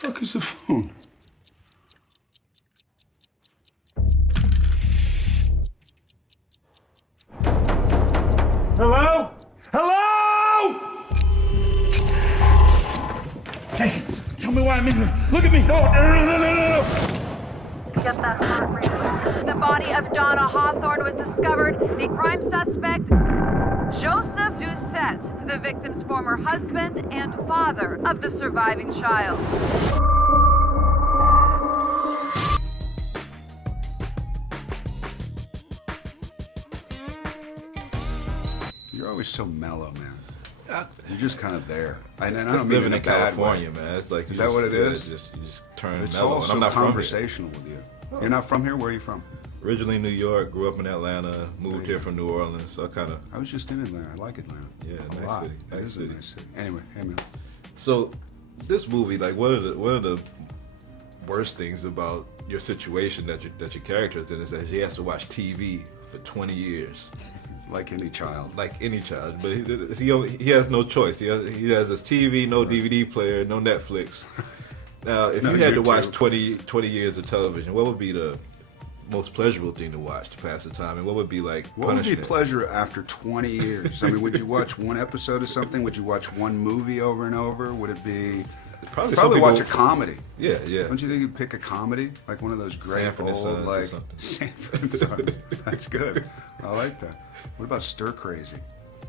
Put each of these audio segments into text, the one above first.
fuck is the phone? Hello? Hello? Hey, tell me why I'm in here. Look at me. No. Get that heart rate. The body of Donna Hawthorne was discovered. The prime suspect, Joseph Doucette, the victim's former husband and father of the surviving child. You're always so mellow, man. You're just kind of there. I don't Just mean living in in a bad California, way. man. It's like Is that what it is? You just turn It's mellow. also And I'm not conversational with you. Oh. You're not from here? Where are you from? from here. Originally New York, grew up in Atlanta, moved here from New Orleans. So I kind of. I was just in Atlanta. I like Atlanta. Yeah, a nice lot. city, That nice is a city. nice city. Anyway, hey man. So, this movie, like, what are the worst things about your situation that your character is in? Is that he has to watch TV for 20 years. Like any child. Like any child, but he has no choice. He has his TV, no DVD player, no Netflix. Now, if No you had to watch YouTube. 20 years of television, what would be the most pleasurable thing to watch to pass the time, and what would be like What would be punishment? pleasure after 20 years? I mean, would you watch one episode of something? Would you watch one movie over and over? Would it be... Probably Probably some watch a people- comedy. Yeah. Don't you think you'd pick a comedy? Like one of those great Sanford and old, Sons or like... something. Sanford and Sons. That's good. I like that. What about Stir Crazy?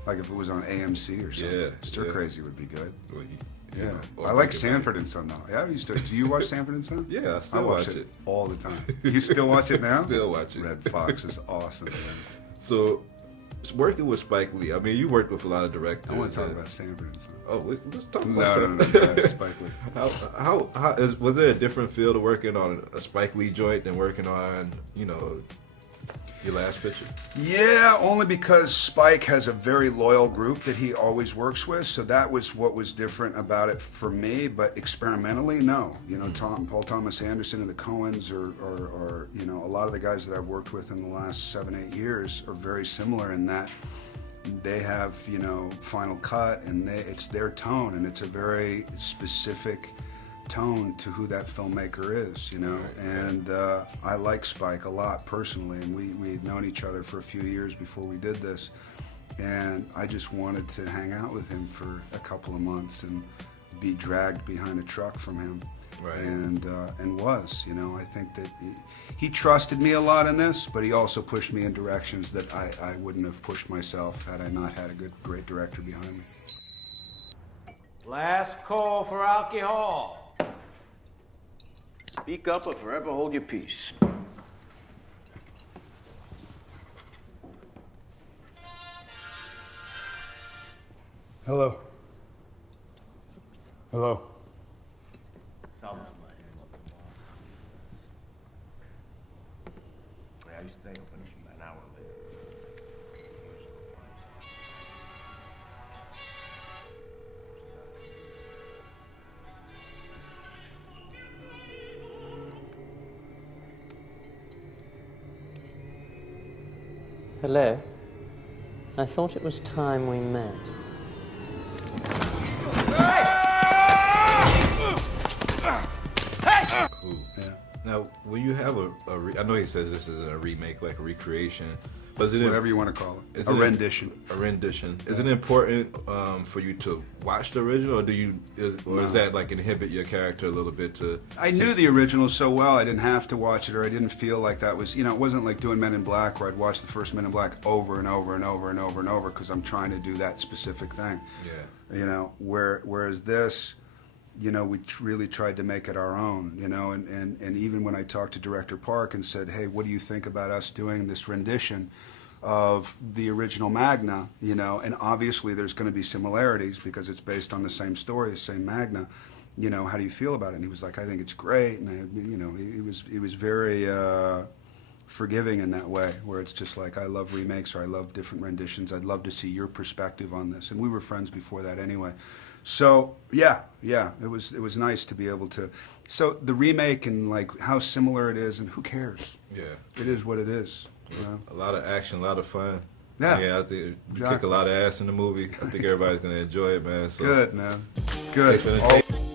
Like if it was on AMC or something. Yeah, Stir yeah. Crazy would be good. Well, Yeah. or I like Bucket Sanford and Son, though. Yeah, I used to. Do you watch Sanford and Son? Yeah, I still watch watch it. all the time. You still watch it now? Still watch it. Red Fox is awesome, man. So, working with Spike Lee, I mean, you worked with a lot of directors. I want to talk about Sanford and Son. Oh, let's talk No, about no, Spike Lee. was there a different feel to working on a Spike Lee joint than working on, your last picture? Yeah, only because Spike has a very loyal group that he always works with, so that was what was different about it for me. But experimentally, no. Paul Thomas Anderson and the Coens, or a lot of the guys that I've worked with in the last 7-8 years are very similar in that they have Final Cut, and it's their tone, and it's a very specific tone to who that filmmaker is, and I like Spike a lot personally, and we had known each other for a few years before we did this, and I just wanted to hang out with him for a couple of months and be dragged behind a truck from him. Right. And was, I think that he trusted me a lot in this, but he also pushed me in directions that I wouldn't have pushed myself had I not had a great director behind me. Last call for alcohol. Speak up or forever hold your peace. Hello. Hello. I used to think I'll finish him by an hour later. Hello? I thought it was time we met. Cool. Yeah. Now, when you have I know he says this isn't a remake, like a recreation, but is it Whatever you want to call it. is A it rendition. A rendition. Is it important for you to watch the original, or does that like inhibit your character a little bit to? I knew the original so well, I didn't have to watch it, or I didn't feel like that was, it wasn't like doing Men in Black where I'd watch the first Men in Black over and over and over and over and over because I'm trying to do that specific thing. Yeah. Whereas this, we really tried to make it our own, and even when I talked to Director Park and said, hey, what do you think about us doing this rendition of the original Magna, and obviously there's going to be similarities because it's based on the same story, the same Magna, how do you feel about it? And he was like, I think it's great, and he was very forgiving in that way, where it's just like, I love remakes or I love different renditions, I'd love to see your perspective on this, and we were friends before that anyway. So yeah, it was nice to be able to. So the remake and like how similar it is, and who cares? Yeah. It is what it is. A lot of action, a lot of fun. Yeah. Yeah, I think you kick Exactly. a lot of ass in the movie. I think everybody's gonna enjoy it, man. So Good, man. Good. Thanks for the tape.